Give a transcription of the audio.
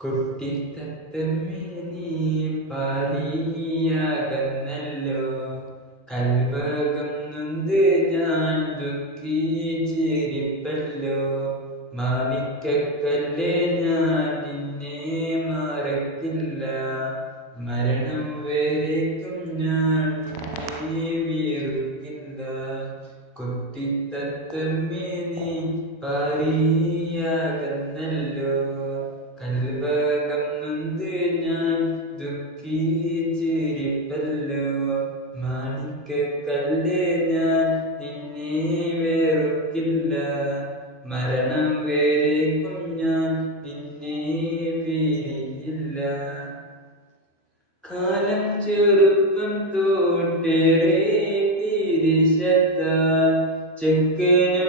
കുട്ടിത്തത്തമ്മേ നീ പാരിയാകുന്നല്ലോ, കൽവകം നൊന്ത് ഞാൻ ദുഃഖിച്ചിരിപ്പല്ലോ. മാണിക്കക്കല്ലേ ഞാൻ നിന്നെ മറക്കില്ല, മരണം വരേക്കും ഞാൻ നിന്നെ വെറുക്കില്ല. കുട്ടിത്തത്തമ്മേ നീ പാരിയാകുന്നല്ലോ, കൽവകം നൊന്ത് ഞാൻ ദുഃഖിച്ചിരിപ്പല്ലോ. മാണിക്കക്കല്ലേ ഞാൻ നിന്നെ വെറുക്കില്ല, മരണം വരേക്കും ഞാൻ നിന്നെ പിരിയില്ല. കാലം ചെറുപ്പം തോട്ടേറെ പിരിശത്താൽ ചെക്കനും